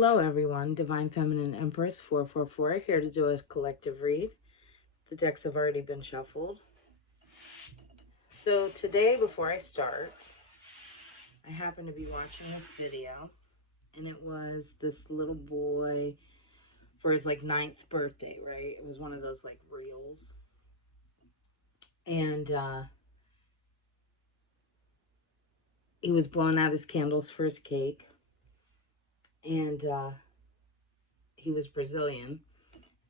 Hello, everyone. Divine Feminine Empress 444 here to do a collective read. The decks have already been shuffled. So today, before I start, I happened to be watching this video, and it was this little boy for his like 9th birthday, right? It was one of those like reels. And he was blowing out his candles for his cake. And he was Brazilian.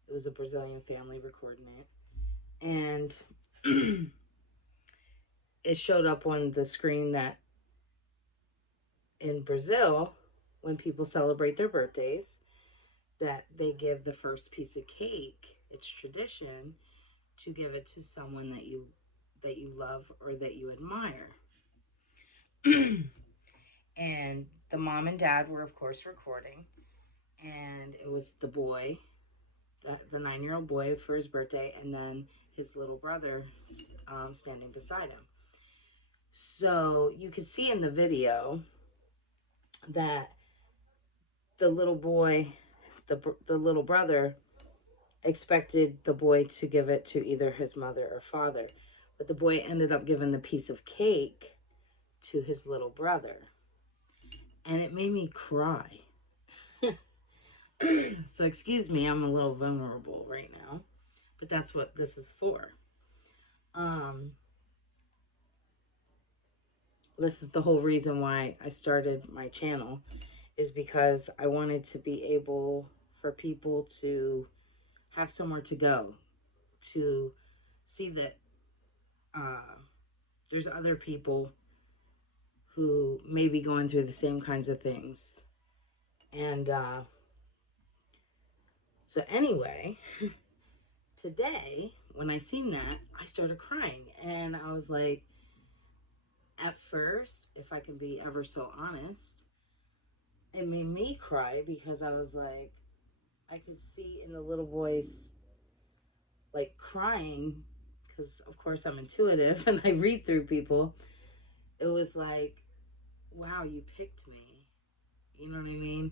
It was a Brazilian family recording it. And it showed up on the screen that in Brazil, when people celebrate their birthdays, that they give the first piece of cake. It's tradition to give it to someone that you love or that you admire. And the mom and dad were, of course, recording, and it was the boy, the 9-year-old boy for his birthday, and then his little brother standing beside him. So you could see in the video that the little boy, the little brother, expected the boy to give it to either his mother or father, but the boy ended up giving the piece of cake to his little brother, and it made me cry. So excuse me, I'm a little vulnerable right now, but that's what this is for. This is the whole reason why I started my channel, is because I wanted to be able for people to have somewhere to go, to see that there's other people who may be going through the same kinds of things. And so anyway, today, when I seen that, I started crying. And I was like, at first, if I can be ever so honest, it made me cry because I was like, I could see in the little boy's like crying, because of course I'm intuitive and I read through people. It was like, wow, you picked me. You know what I mean?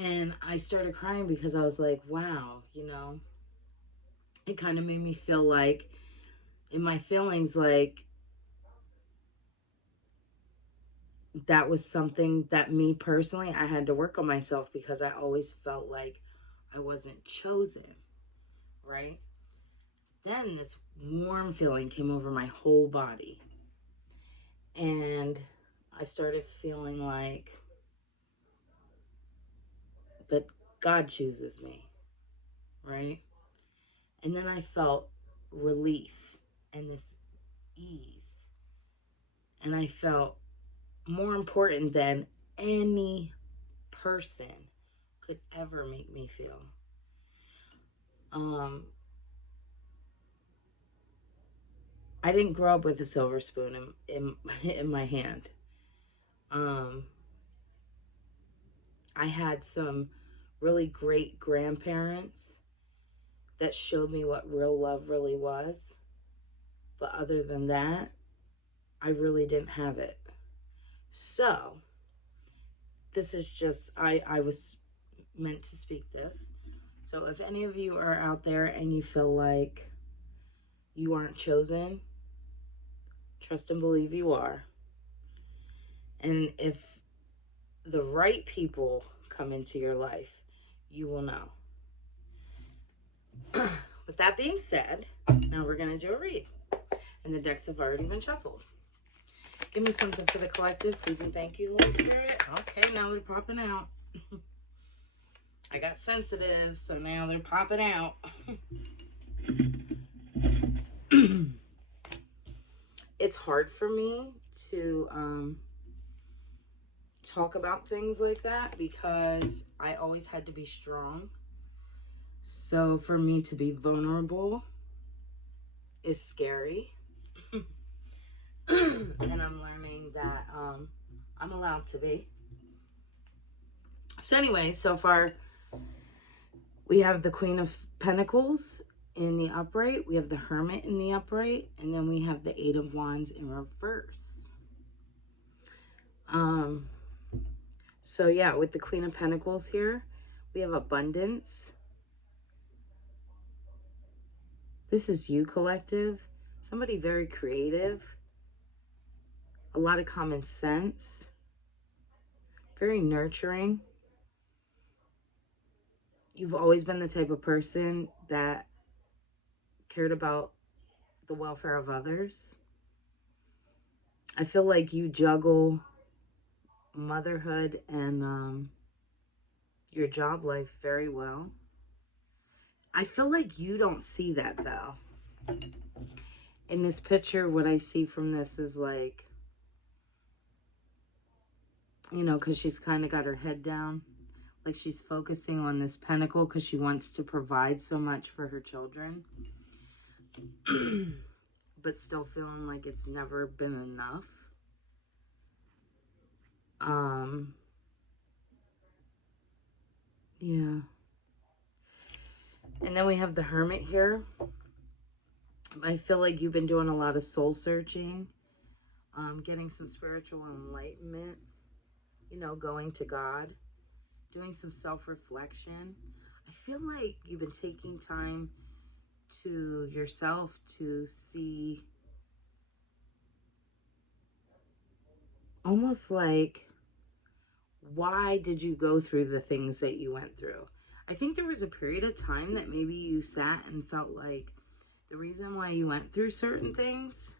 And I started crying because I was like, wow, it kind of made me feel like, in my feelings, like that was something that me personally, I had to work on myself, because I always felt like I wasn't chosen, right? Then this warm feeling came over my whole body. And I started feeling like, but God chooses me, right? And then I felt relief and this ease. And I felt more important than any person could ever make me feel. I didn't grow up with a silver spoon in my hand. I had some really great grandparents that showed me what real love really was. But other than that, I really didn't have it. So, this is just, I was meant to speak this. So if any of you are out there and you feel like you aren't chosen, trust and believe you are. And if the right people come into your life, you will know. With that being said, now we're going to do a read. And the decks have already been shuffled. Give me something for the collective, please and thank you, Holy Spirit. Okay, now they're popping out. I got sensitive, so now they're popping out. It's hard for me to talk about things like that because I always had to be strong. So for me to be vulnerable is scary. And I'm learning that I'm allowed to be. So anyway, so far we have the Queen of Pentacles in the upright, we have the Hermit in the upright, and then we have the Eight of Wands in reverse. So yeah, with the Queen of Pentacles here, we have abundance. This is you, collective. Somebody very creative. A lot of common sense. Very nurturing. You've always been the type of person that cared about the welfare of others. I feel like you juggle motherhood and your job life very well. I feel like you don't see that though. In this picture, what I see from this is like, you know, because she's kind of got her head down. Like she's focusing on this pentacle because she wants to provide so much for her children. But still feeling like it's never been enough. Yeah. And then we have the Hermit here. I feel like you've been doing a lot of soul searching, getting some spiritual enlightenment, you know, going to God, doing some self-reflection. I feel like you've been taking time to yourself to see almost like, why did you go through the things that you went through? I think there was a period of time that maybe you sat and felt like the reason why you went through certain things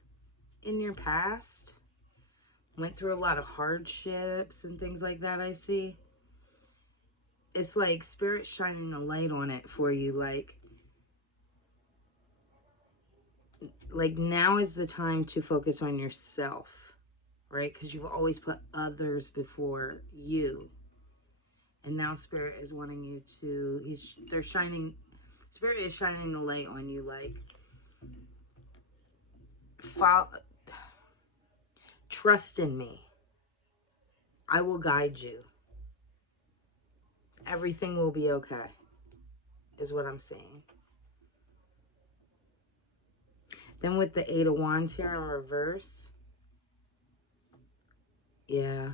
in your past, went through a lot of hardships and things like that, I see. It's like Spirit shining a light on it for you. Like now is the time to focus on yourself, right? Because you've always put others before you. And now Spirit is wanting you to, Spirit is shining the light on you, like, trust in me. I will guide you. Everything will be okay, is what I'm saying. Then with the Eight of Wands here in reverse, yeah.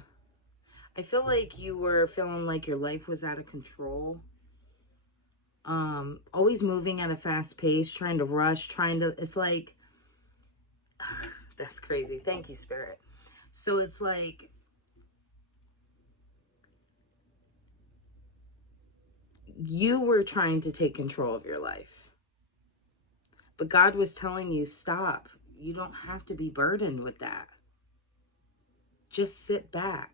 I feel like you were feeling like your life was out of control. Always moving at a fast pace, trying to rush, it's like, that's crazy. Thank you, Spirit. So it's like, you were trying to take control of your life. But God was telling you, stop. You don't have to be burdened with that. Just sit back.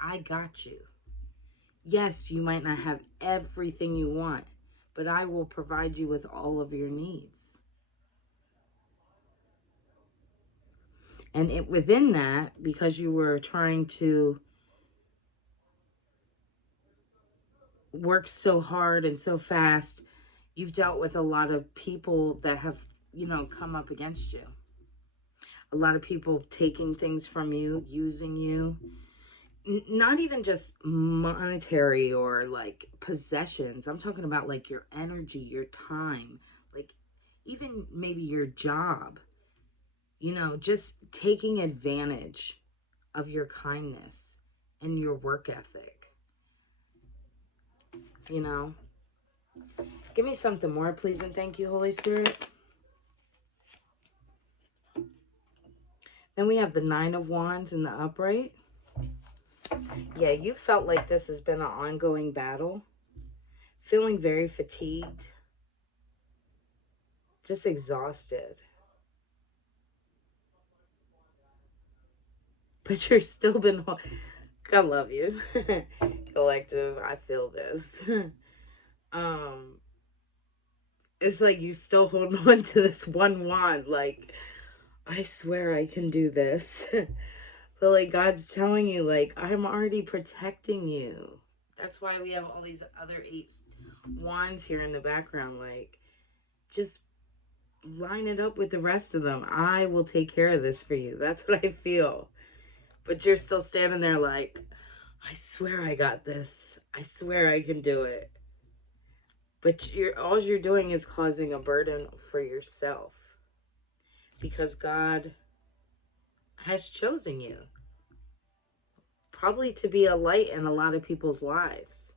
I got you. Yes, you might not have everything you want, but I will provide you with all of your needs. And within that, because you were trying to work so hard and so fast, you've dealt with a lot of people that have, you know, come up against you. A lot of people taking things from you, using you. Not even just monetary or like possessions. I'm talking about like your energy, your time, like even maybe your job, you know, just taking advantage of your kindness and your work ethic, you know. Give me something more, please, and thank you, Holy Spirit. Then we have the Nine of Wands in the upright. Yeah, you felt like this has been an ongoing battle. Feeling very fatigued. Just exhausted. But you're still been... God love you. Collective, I feel this. It's like you still hold on to this one wand. Like, I swear I can do this. But like God's telling you, like, I'm already protecting you. That's why we have all these other 8 wands here in the background. Like, just line it up with the rest of them. I will take care of this for you. That's what I feel. But you're still standing there like, I swear I got this. I swear I can do it. But all you're doing is causing a burden for yourself. Because God has chosen you probably to be a light in a lot of people's lives.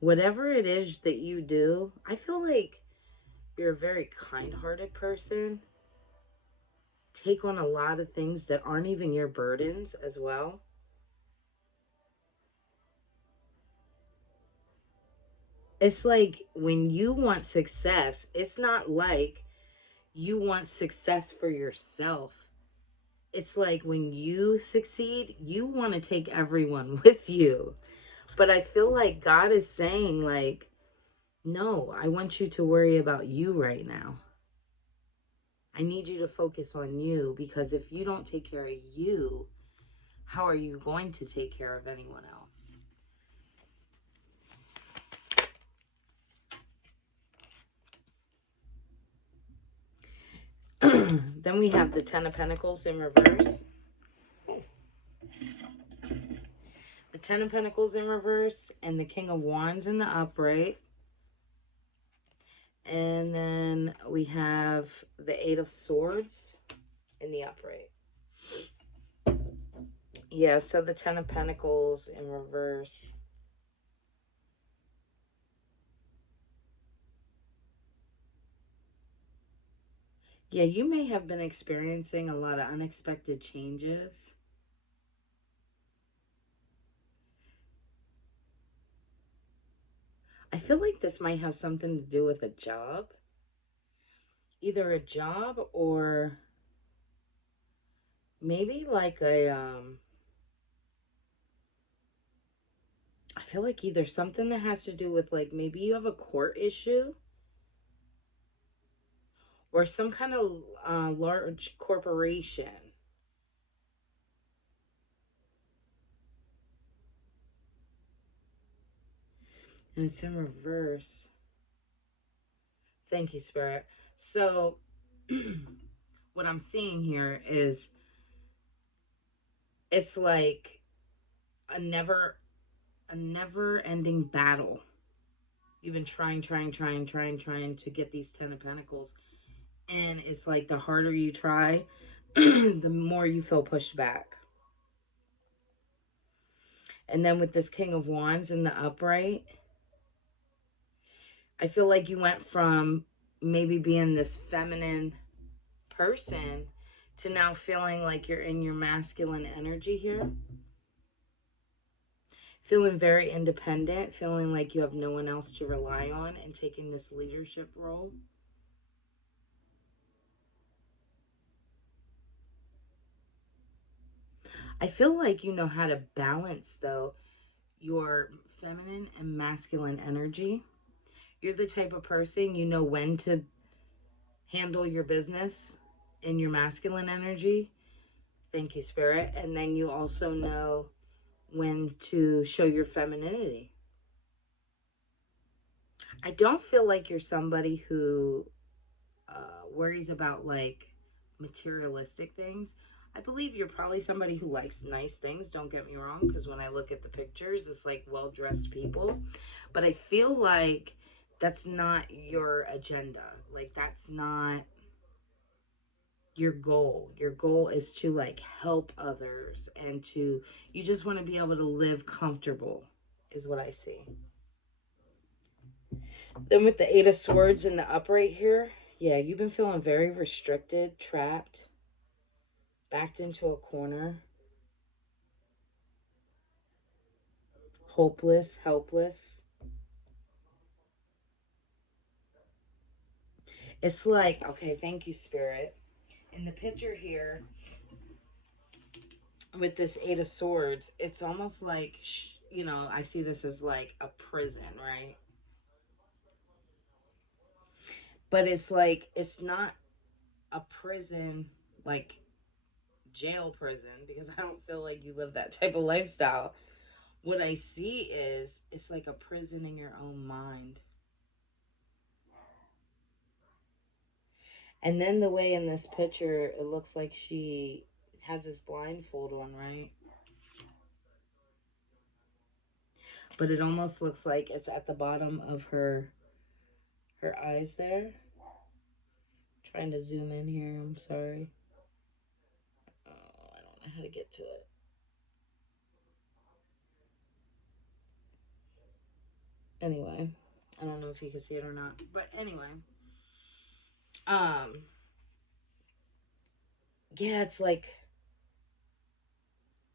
Whatever it is that you do, I feel like you're a very kind-hearted person. Take on a lot of things that aren't even your burdens as well. It's like when you want success, it's not like you want success for yourself. It's like when you succeed, you want to take everyone with you. But I feel like God is saying, like, no, I want you to worry about you right now. I need you to focus on you, because if you don't take care of you, how are you going to take care of anyone else? Then we have the Ten of Pentacles in reverse. The Ten of Pentacles in reverse and the King of Wands in the upright. And then we have the Eight of Swords in the upright. Yeah, so the Ten of Pentacles in reverse. Yeah, you may have been experiencing a lot of unexpected changes. I feel like this might have something to do with a job. Either a job or maybe like I feel like either something that has to do with, like, maybe you have a court issue or some kind of large corporation. And it's in reverse. Thank you, Spirit. So what I'm seeing here is it's like a never ending battle. You've been trying to get these Ten of Pentacles. And it's like the harder you try, the more you feel pushed back. And then with this King of Wands in the upright, I feel like you went from maybe being this feminine person to now feeling like you're in your masculine energy here. Feeling very independent, feeling like you have no one else to rely on, and taking this leadership role. I feel like you know how to balance, though, your feminine and masculine energy. You're the type of person, you know when to handle your business in your masculine energy. Thank you, Spirit. And then you also know when to show your femininity. I don't feel like you're somebody who worries about, like, materialistic things. I believe you're probably somebody who likes nice things, don't get me wrong, because when I look at the pictures, it's like well-dressed people. But I feel like that's not your agenda. Like, that's not your goal. Your goal is to, like, help others, and to, you just want to be able to live comfortable, is what I see. Then with the Eight of Swords in the upright here, yeah, you've been feeling very restricted, trapped, backed into a corner, hopeless, helpless. It's like, okay, thank you, Spirit. In the picture here, with this Eight of Swords, it's almost like, you know, I see this as like a prison, right? But it's like, it's not a prison like jail prison, because I don't feel like you live that type of lifestyle. What I see is it's like a prison in your own mind. And then the way in this picture, it looks like she has this blindfold on, right? But it almost looks like it's at the bottom of her eyes there. Trying to zoom in here, I'm sorry. how to get to it. Anyway, I don't know if you can see it or not. But anyway. Um, yeah, it's like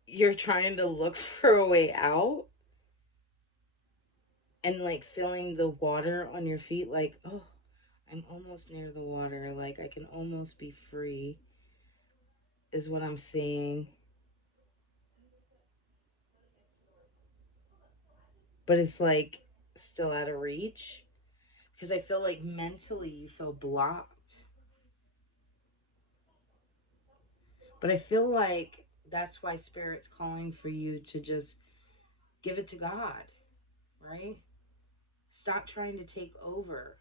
you're trying to look for a way out and like feeling the water on your feet, like, oh, I'm almost near the water, like I can almost be free, is what I'm seeing. But it's like still out of reach because I feel like mentally you feel blocked. But I feel like that's why Spirit's calling for you to just give it to God, right? Stop trying to take over.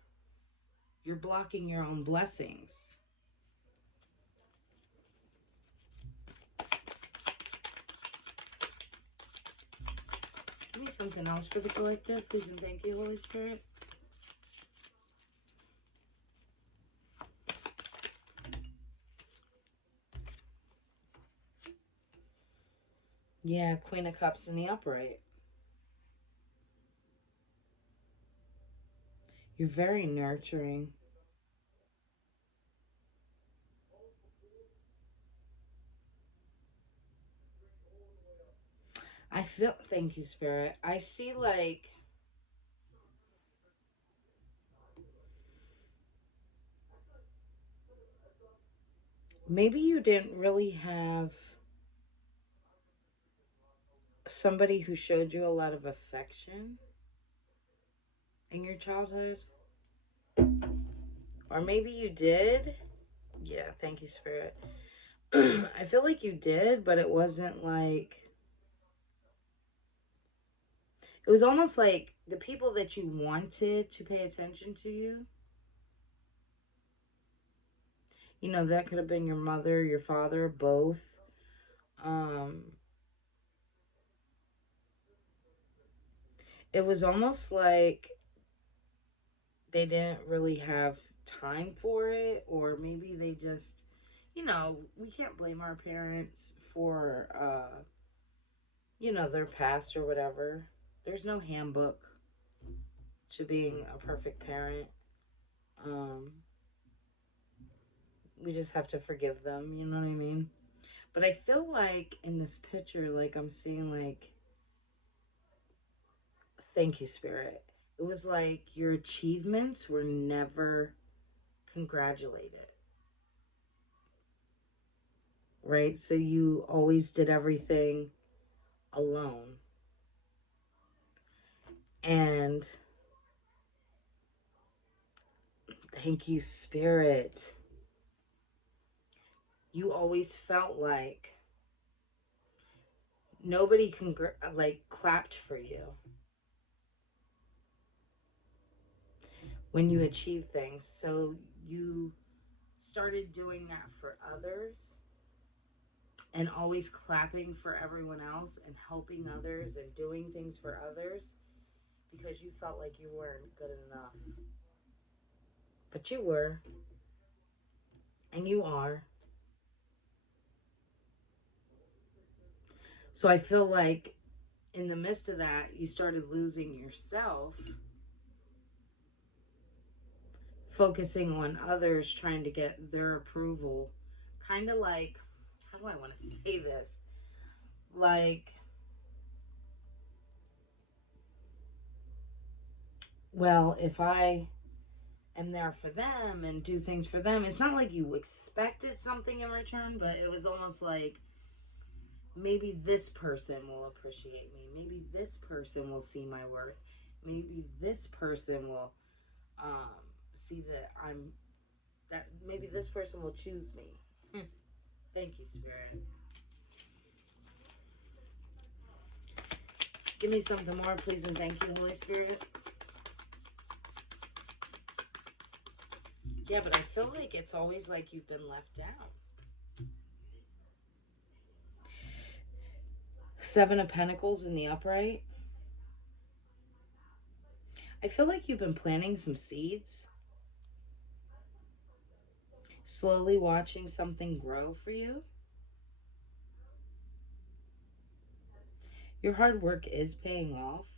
You're blocking your own blessings. Give me something else for the collective, please and thank you, Holy Spirit. Yeah, Queen of Cups in the upright. You're very nurturing. I feel, thank you, Spirit. I see like, maybe you didn't really have somebody who showed you a lot of affection in your childhood. Or maybe you did. Yeah, thank you, Spirit. I feel like you did, but it wasn't like, it was almost like the people that you wanted to pay attention to you. You know, that could have been your mother, your father, both. Um, it was almost like they didn't really have time for it, or maybe they just, you know, we can't blame our parents for, you know, their past or whatever. There's no handbook to being a perfect parent. Um, we just have to forgive them, you know what I mean? But I feel like in this picture, like I'm seeing like, thank you, Spirit. It was like your achievements were never congratulated, right? So you always did everything alone. And thank you, Spirit. You always felt like nobody like clapped for you when you achieve things. So you started doing that for others and always clapping for everyone else and helping others and doing things for others because you felt like you weren't good enough. But you were, and you are. So I feel like in the midst of that, you started losing yourself, focusing on others, trying to get their approval. Kind of like, how do I want to say this? Like, well, if I am there for them and do things for them, it's not like you expected something in return, but it was almost like maybe this person will appreciate me. Maybe this person will see my worth. Maybe this person will um, see that maybe this person will choose me. Thank you, Spirit. Give me something more, please, and thank you, Holy Spirit. Yeah, but I feel like it's always like you've been left down. Seven of Pentacles in the upright. I feel like you've been planting some seeds. Slowly watching something grow for you. Your hard work is paying off.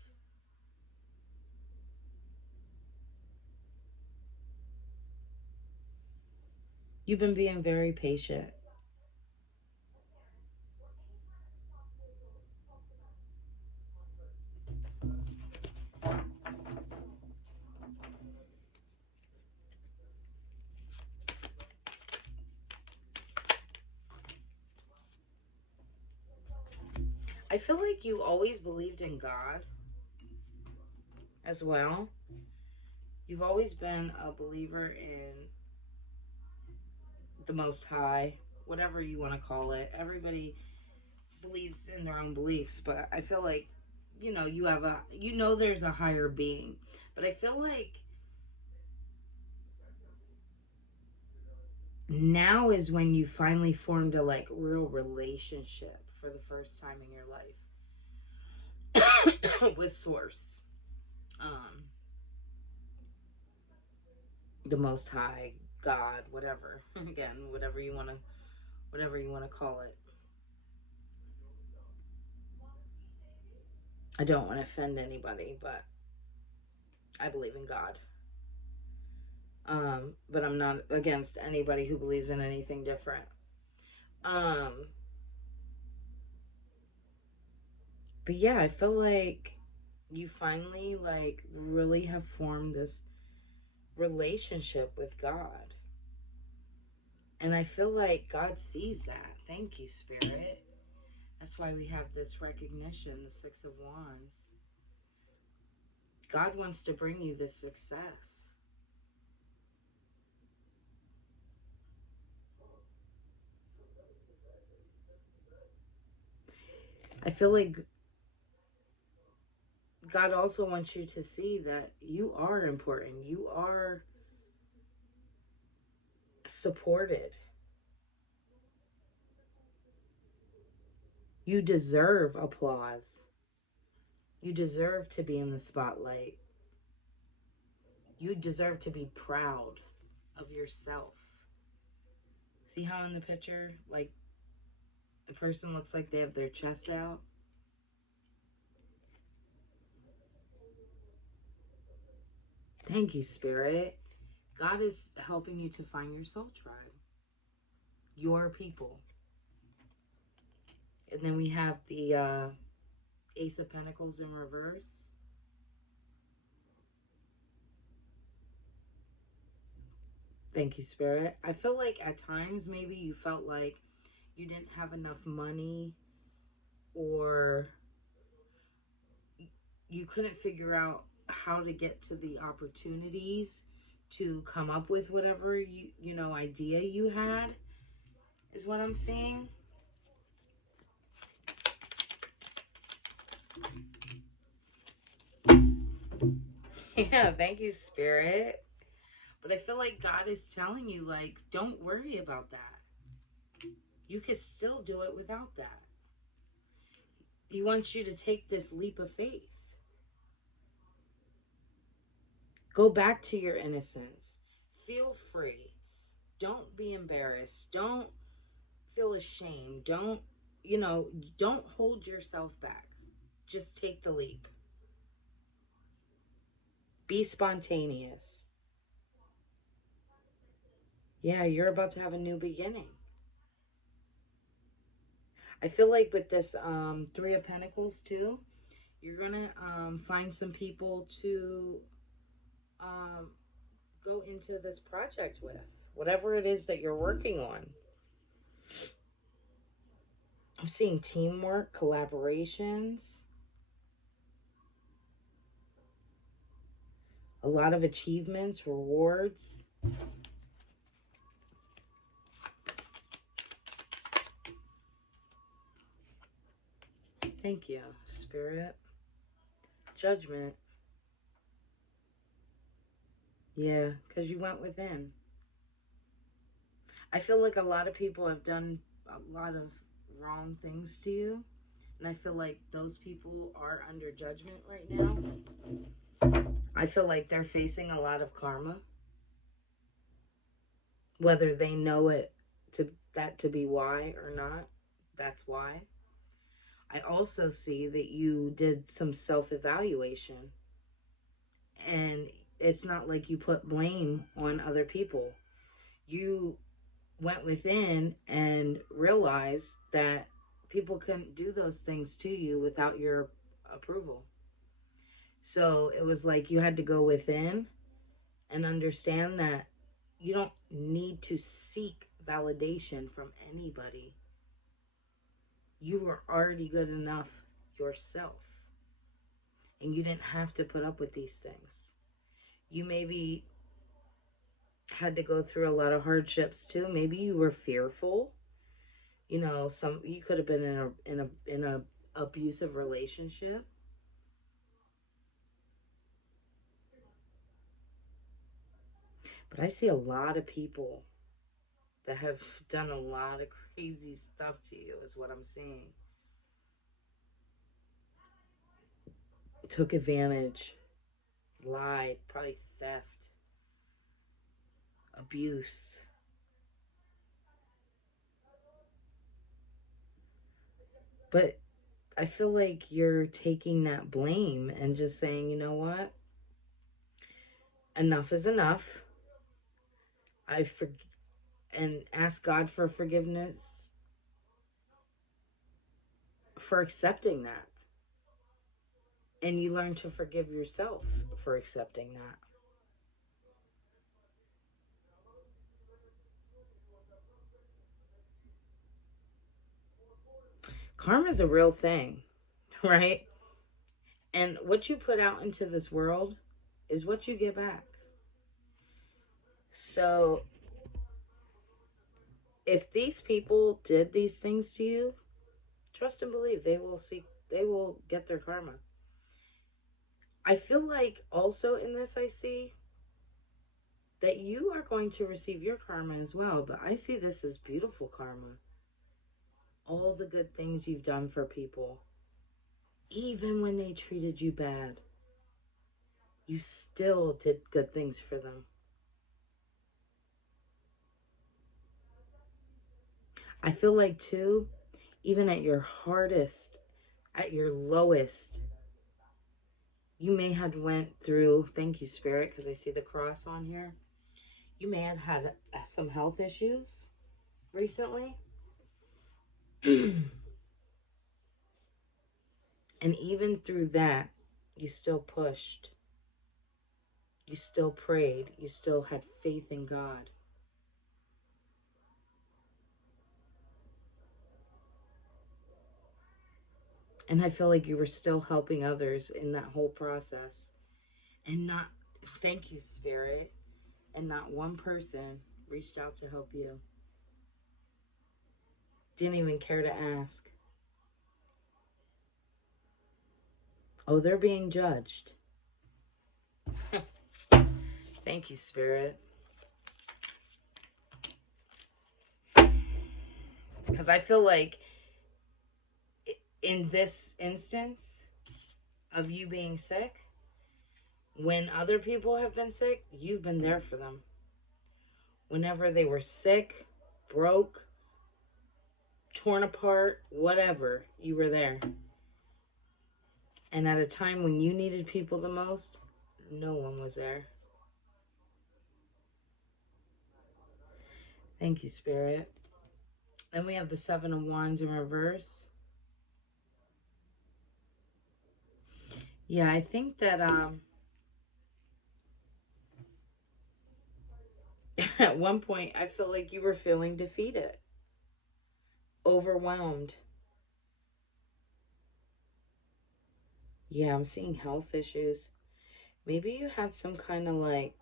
You've been being very patient. I feel like you always believed in God as well. You've always been a believer in the Most High, whatever you want to call it. Everybody believes in their own beliefs, but I feel like, you have there's a higher being. But I feel like now is when you finally formed a like real relationship for the first time in your life with Source, um, the Most High, God, whatever. Again, whatever you want to call it. I don't want to offend anybody, but I believe in God. But I'm not against anybody who believes in anything different. Um, but yeah, I feel like you finally like really have formed this relationship with God. And I feel like God sees that. Thank you, Spirit. That's why we have this recognition, the Six of Wands. God wants to bring you this success. I feel like God also wants you to see that you are important. You are supported. You deserve applause. You deserve to be in the spotlight. You deserve to be proud of yourself. See how in the picture, like, the person looks like they have their chest out? Thank you, Spirit. God is helping you to find your soul tribe, your people. And then we have the Ace of Pentacles in reverse. Thank you, Spirit. I feel like at times maybe you felt like you didn't have enough money, or you couldn't figure out how to get to the opportunities to come up with whatever idea you had, is what I'm seeing. Yeah, thank you, Spirit. But I feel like God is telling you, like, don't worry about that. You could still do it without that. He wants you to take this leap of faith. Go back to your innocence. Feel free. Don't be embarrassed. Don't feel ashamed. Don't hold yourself back. Just take the leap. Be spontaneous. Yeah, you're about to have a new beginning. I feel like with this Three of Pentacles too, you're going to find some people to um, go into this project with. Whatever it is that you're working on. I'm seeing teamwork, collaborations, a lot of achievements, rewards. Thank you, Spirit. Judgment. Yeah, because you went within. I feel like a lot of people have done a lot of wrong things to you. And I feel like those people are under judgment right now. I feel like they're facing a lot of karma. Whether they know it to be why or not, that's why. I also see that you did some self-evaluation, and it's not like you put blame on other people. You went within and realized that people couldn't do those things to you without your approval. So it was like you had to go within and understand that you don't need to seek validation from anybody. You are already good enough yourself. And you didn't have to put up with these things. You maybe had to go through a lot of hardships too. Maybe you were fearful. You know, you could have been in a abusive relationship. But I see a lot of people that have done a lot of crazy stuff to you, is what I'm seeing. Took advantage, lied, probably theft, abuse. But I feel like you're taking that blame and just saying, you know what? Enough is enough. And ask God for forgiveness for accepting that. And you learn to forgive yourself for accepting that. Karma is a real thing, right? And what you put out into this world is what you get back. So if these people did these things to you, trust and believe they will get their karma. I feel like also in this I see that you are going to receive your karma as well, but I see this as beautiful karma. All the good things you've done for people, even when they treated you bad, you still did good things for them. I feel like too, even at your hardest, at your lowest, you may have went through, thank you Spirit, because I see the cross on here. You may have had some health issues recently. And even through that, you still pushed. You still prayed. You still had faith in God. And I feel like you were still helping others in that whole process. And not, thank you, Spirit. And not one person reached out to help you. Didn't even care to ask. Oh, they're being judged. Thank you, Spirit. Because I feel like in this instance of you being sick, when other people have been sick, you've been there for them. Whenever they were sick, broke, torn apart, whatever, you were there. And at a time when you needed people the most, no one was there. Thank you, Spirit. Then we have the Seven of Wands in reverse. Yeah, I think that at one point I feel like you were feeling defeated, overwhelmed. Yeah, I'm seeing health issues. Maybe you had some kind of like,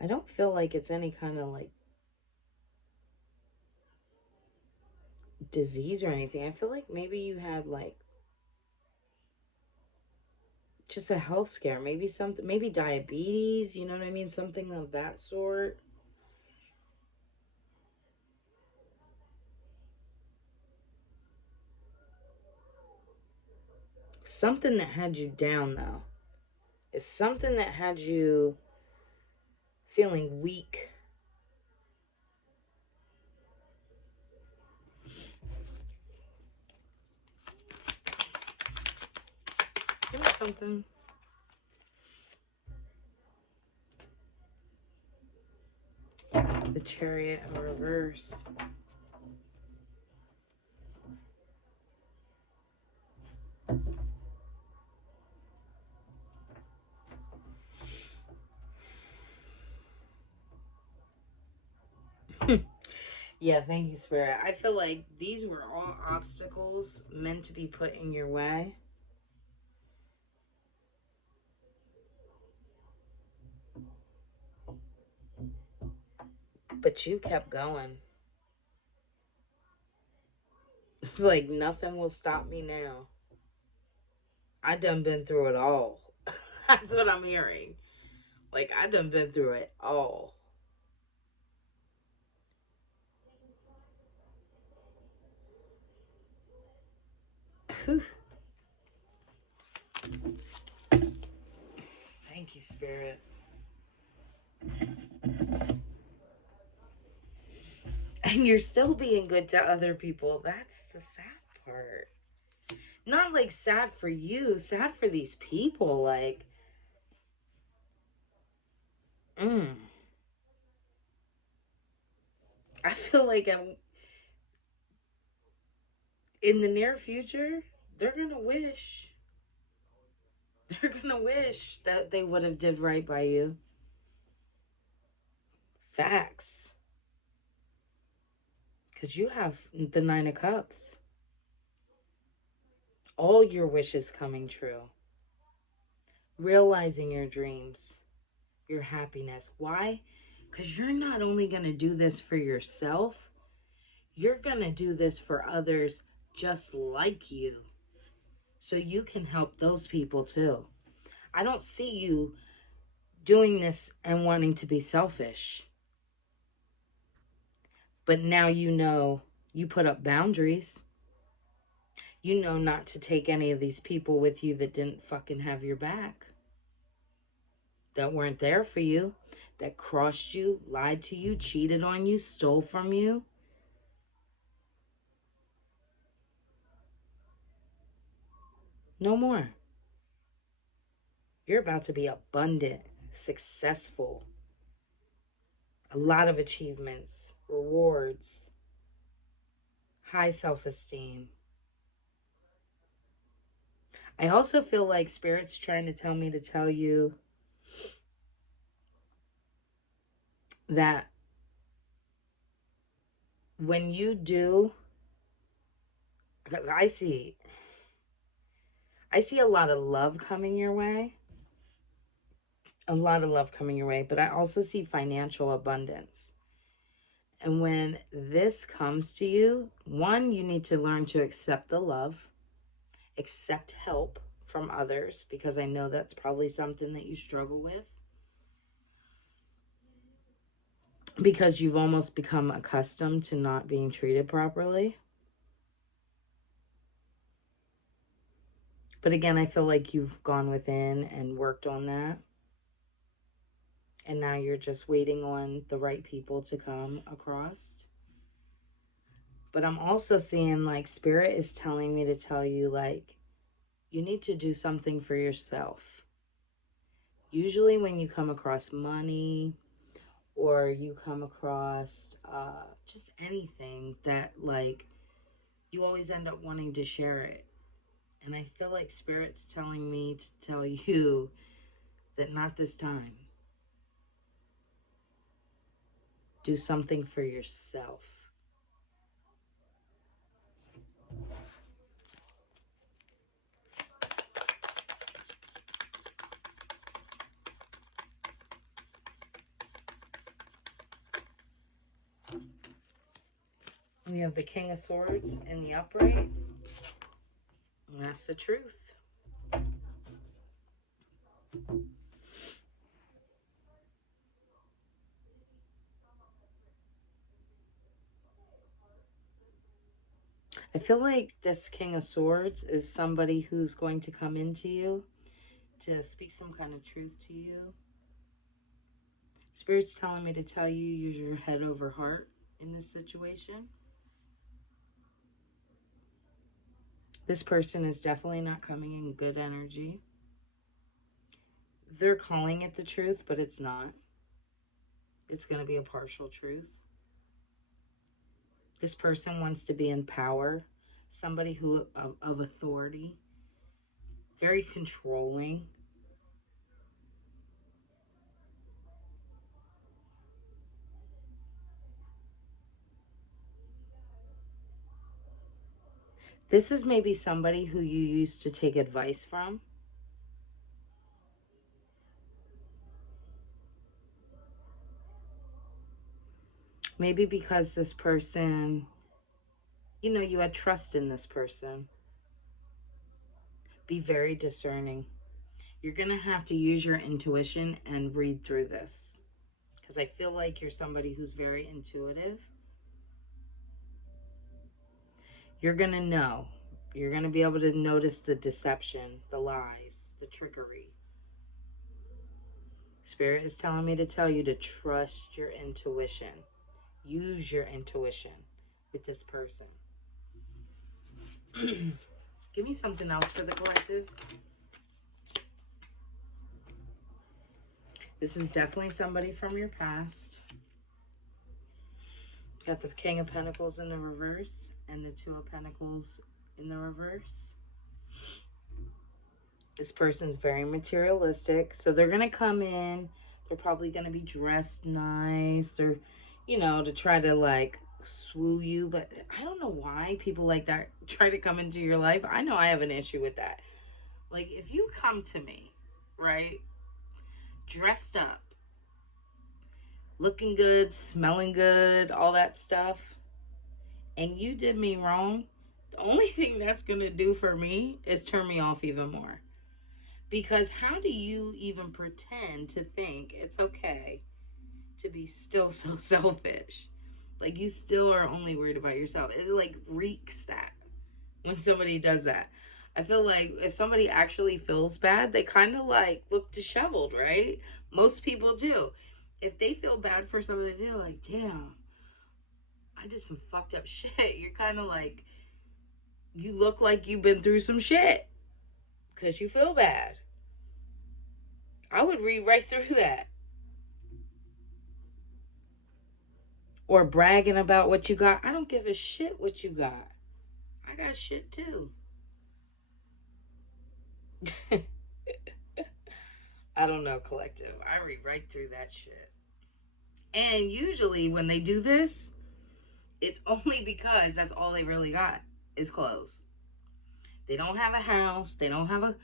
I don't feel like it's any kind of like disease or anything. I feel like maybe you had like just a health scare, maybe something, maybe diabetes, you know what I mean? Something of that sort. Something that had you down though. It's something that had you feeling weak, something? The Chariot in reverse. Yeah, thank you, Spirit. I feel like these were all obstacles meant to be put in your way. But you kept going. It's like nothing will stop me now. I done been through it all. That's what I'm hearing. Like, I done been through it all. Thank you, Spirit. And you're still being good to other people. That's the sad part. Not like sad for you, sad for these people. Like, I feel like in the near future, they're gonna wish. They're gonna wish that they would have did right by you. Facts. Because you have the Nine of Cups. All your wishes coming true. Realizing your dreams. Your happiness. Why? Because you're not only going to do this for yourself, you're going to do this for others just like you. So you can help those people too. I don't see you doing this and wanting to be selfish. But now you know you put up boundaries. You know not to take any of these people with you that didn't fucking have your back. That weren't there for you. That crossed you, lied to you, cheated on you, stole from you. No more. You're about to be abundant, successful. A lot of achievements, rewards, high self-esteem. I also feel like Spirit's trying to tell me to tell you that when you do, because I see a lot of love coming your way. A lot of love coming your way, but I also see financial abundance. And when this comes to you, one, you need to learn to accept the love, accept help from others, because I know that's probably something that you struggle with. Because you've almost become accustomed to not being treated properly. But again, I feel like you've gone within and worked on that. And now you're just waiting on the right people to come across. But I'm also seeing like Spirit is telling me to tell you like you need to do something for yourself. Usually when you come across money or you come across just anything that like you always end up wanting to share it. And I feel like Spirit's telling me to tell you that not this time. Do something for yourself. We have the King of Swords in the upright. And that's the truth. I feel like this King of Swords is somebody who's going to come into you to speak some kind of truth to you. Spirit's telling me to tell you use your head over heart in this situation. This person is definitely not coming in good energy. They're calling it the truth, but it's not. It's going to be a partial truth. This person wants to be in power, somebody who of authority, very controlling. This is maybe somebody who you used to take advice from. Maybe because this person, you had trust in this person. Be very discerning. You're going to have to use your intuition and read through this. Because I feel like you're somebody who's very intuitive. You're going to know. You're going to be able to notice the deception, the lies, the trickery. Spirit is telling me to tell you to trust your intuition. Use your intuition with this person. Give me something else for the collective. This is definitely somebody from your past. Got the King of Pentacles in the reverse and the Two of Pentacles in the reverse. This person's very materialistic. So they're going to come in. They're probably going to be dressed nice. They're, to try to like swoo you. But I don't know why people like that try to come into your life. I know I have an issue with that. Like if you come to me, right, dressed up, looking good, smelling good, all that stuff, and you did me wrong, the only thing that's going to do for me is turn me off even more. Because how do you even pretend to think it's okay to be still so selfish? Like you still are only worried about yourself. It like reeks that when somebody does that. I feel like if somebody actually feels bad, they kind of like look disheveled, right? Most people do. If they feel bad for something to do, like, damn, I did some fucked up shit. You're kind of like, you look like you've been through some shit because you feel bad. I would read right through that. Or bragging about what you got. I don't give a shit what you got. I got shit too. I don't know, collective. I read right through that shit. And usually when they do this, it's only because that's all they really got is clothes. They don't have a house. They don't have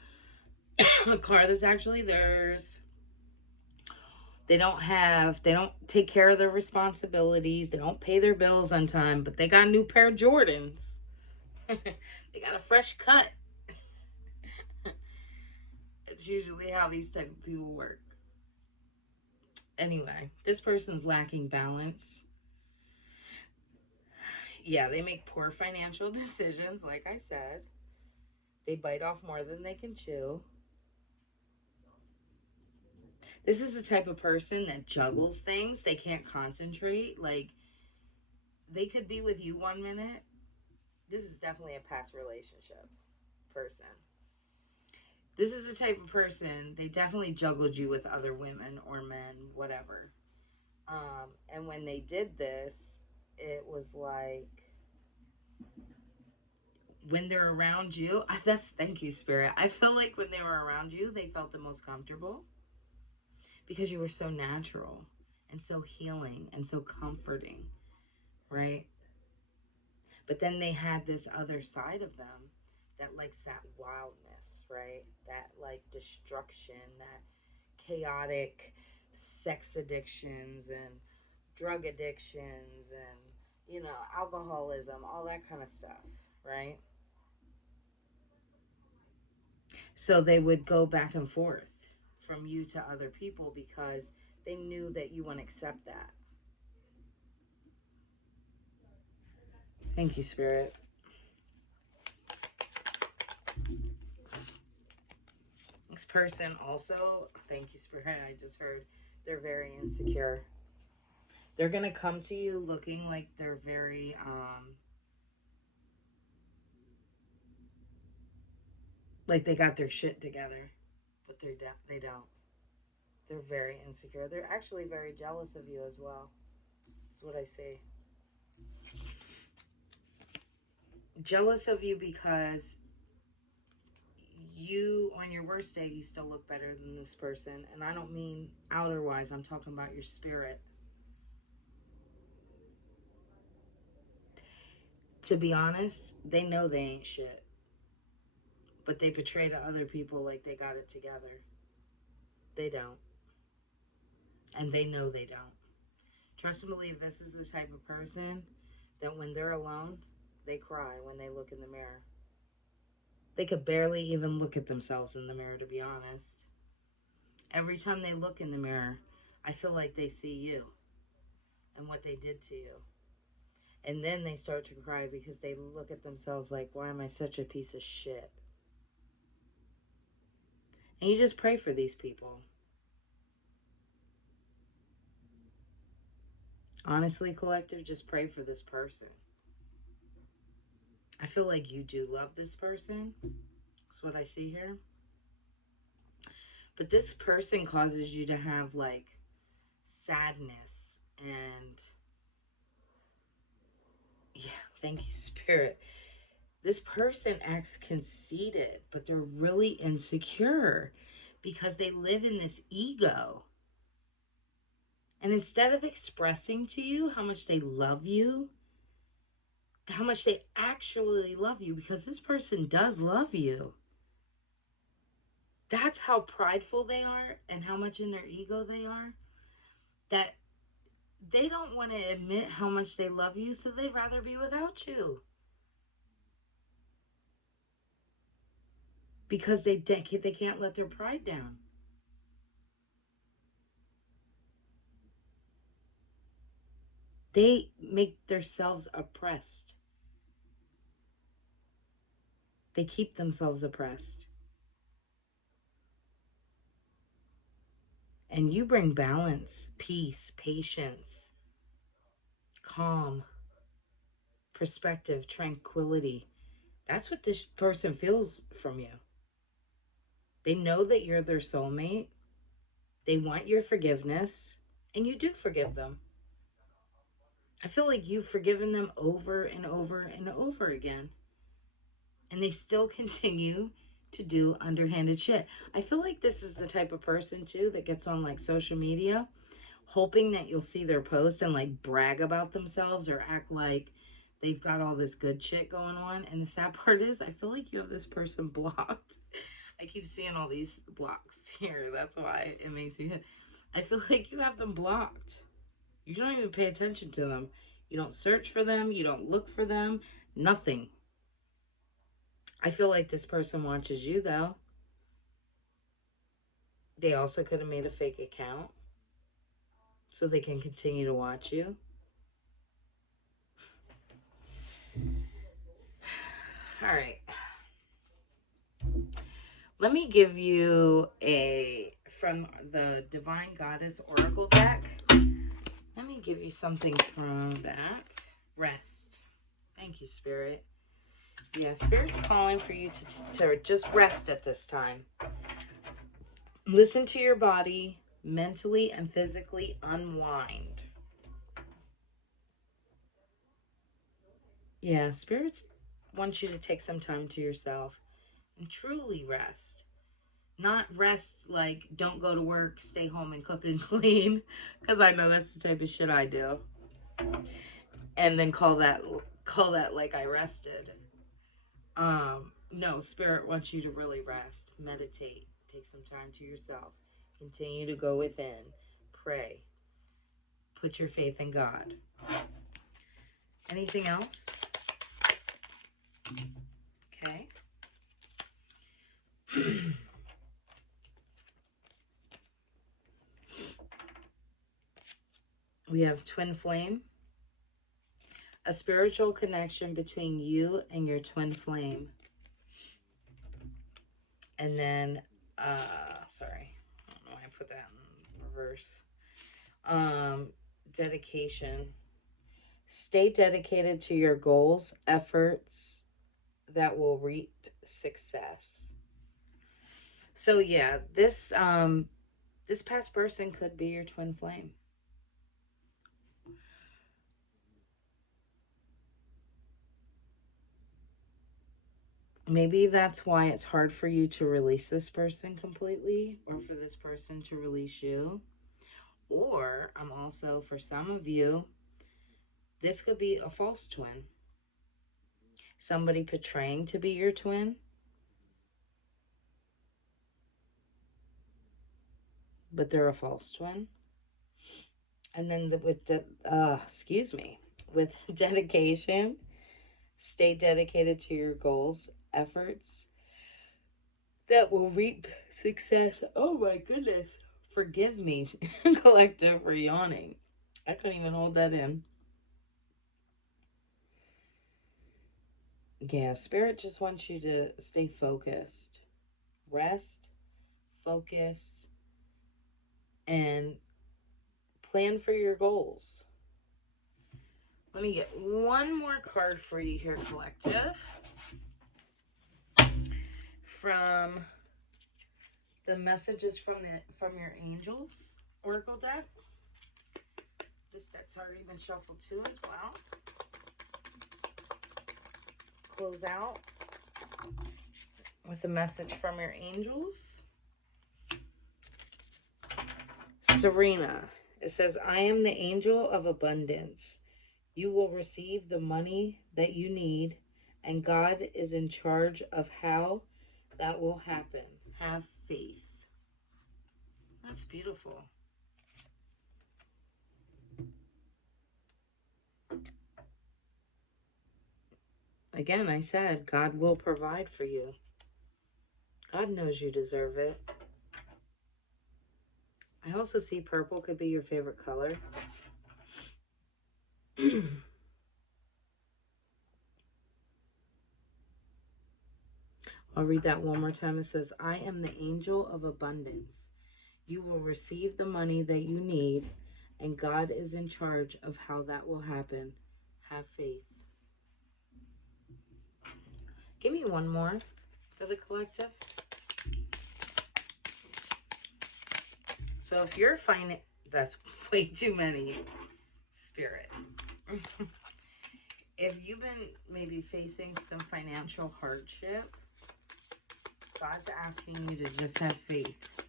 a car that's actually theirs. They don't take care of their responsibilities. They don't pay their bills on time, but they got a new pair of Jordans. They got a fresh cut. It's usually how these type of people work. Anyway, this person's lacking balance. Yeah, they make poor financial decisions, like I said. They bite off more than they can chew. This is the type of person that juggles things. They can't concentrate. Like, they could be with you 1 minute. This is definitely a past relationship person. This is the type of person, they definitely juggled you with other women or men, whatever. And when they did this, it was like, when they're around you, thank you, Spirit. I feel like when they were around you, they felt the most comfortable because you were so natural and so healing and so comforting, right? But then they had this other side of them that likes that wildness, right? That like destruction, that chaotic sex addictions and drug addictions and, alcoholism, all that kind of stuff, right? So they would go back and forth from you to other people because they knew that you wouldn't accept that. Thank you, Spirit. This person also, thank you, Spirit. I just heard they're very insecure. They're going to come to you looking like they're very, like they got their shit together, but they don't. They're very insecure. They're actually very jealous of you as well. That's what I see. Jealous of you because you, on your worst day, you still look better than this person. And I don't mean outer wise, I'm talking about your spirit. To be honest, they know they ain't shit. But they portray to other people like they got it together. They don't. And they know they don't. Trust and believe this is the type of person that when they're alone, they cry when they look in the mirror. They could barely even look at themselves in the mirror, to be honest. Every time they look in the mirror, I feel like they see you and what they did to you. And then they start to cry because they look at themselves like, why am I such a piece of shit? And you just pray for these people. Honestly, collective, just pray for this person. I feel like you do love this person. That's what I see here. But this person causes you to have like sadness and yeah, thank you, Spirit. This person acts conceited, but they're really insecure because they live in this ego. And instead of expressing to you how much they love you, how much they actually love you, because this person does love you, that's how prideful they are and how much in their ego they are, that they don't want to admit how much they love you, so they'd rather be without you. Because they can't let their pride down. They make themselves oppressed. They keep themselves oppressed. And you bring balance, peace, patience, calm, perspective, tranquility. That's what this person feels from you. They know that you're their soulmate. They want your forgiveness, and you do forgive them. I feel like you've forgiven them over and over and over again. And they still continue to do underhanded shit. I feel like this is the type of person too that gets on like social media hoping that you'll see their post and like brag about themselves or act like they've got all this good shit going on. And the sad part is I feel like you have this person blocked. I keep seeing all these blocks here. That's why it makes me I feel like you have them blocked. You don't even pay attention to them. You don't search for them. You don't look for them. Nothing. I feel like this person watches you, though. They also could have made a fake account so they can continue to watch you. All right. Let me give you from the Divine Goddess Oracle deck. Let me give you something from that. Rest. Thank you, Spirit. Yeah, Spirit's calling for you to just rest at this time. Listen to your body, mentally and physically unwind. Yeah, Spirit wants you to take some time to yourself and truly rest. Not rest like don't go to work, stay home and cook and clean, because I know that's the type of shit I do. And then call that like I rested. No, Spirit wants you to really rest, meditate, take some time to yourself, continue to go within, pray, put your faith in God. Anything else? Okay. We have twin flame, a spiritual connection between you and your twin flame. And then, sorry, I don't know why I put that in reverse. Dedication. Stay dedicated to your goals, efforts that will reap success. So yeah, this This past person could be your twin flame. Maybe that's why it's hard for you to release this person completely, or for this person to release you. Or I'm also, for some of you, this could be a false twin. Somebody portraying to be your twin, but they're a false twin. And then with the, with dedication, stay dedicated to your goals, efforts that will reap success. Oh my goodness. Forgive me, collective, for yawning. I couldn't even hold that in. Yeah, Spirit just wants you to stay focused. Rest, focus, and plan for your goals. Let me get one more card for you here, collective. From the messages from your angels oracle deck. This deck's already been shuffled too as well. Close out with a message from your angels. Serena. It says, I am the angel of abundance. You will receive the money that you need, and God is in charge of how that will happen. Have faith. That's beautiful. Again, I said, God will provide for you. God knows you deserve it. I also see purple could be your favorite color. I'll read that one more time. It says, I am the angel of abundance. You will receive the money that you need, and God is in charge of how that will happen. Have faith. Give me one more for the collective. So if you're finding, that's way too many, Spirit. If you've been maybe facing some financial hardship, God's asking you to just have faith.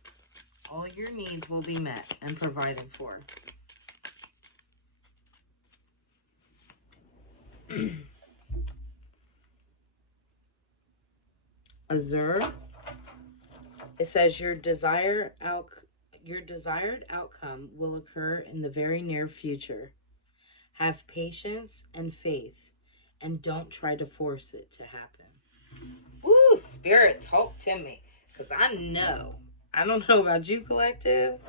All your needs will be met and provided for. Azure. It says your desired outcome will occur in the very near future. Have patience and faith, and don't try to force it to happen. Woo, Spirit, talk to me. Because I don't know about you, collective,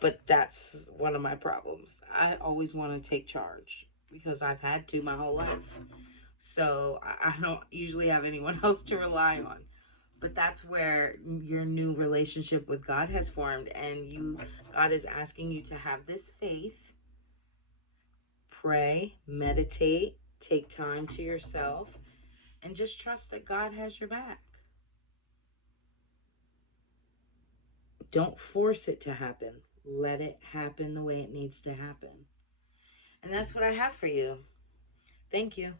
but that's one of my problems. I always want to take charge because I've had to my whole life. So I don't usually have anyone else to rely on. But that's where your new relationship with God has formed, and God is asking you to have this faith. Pray, meditate, take time to yourself, and just trust that God has your back. Don't force it to happen. Let it happen the way it needs to happen. And that's what I have for you. Thank you.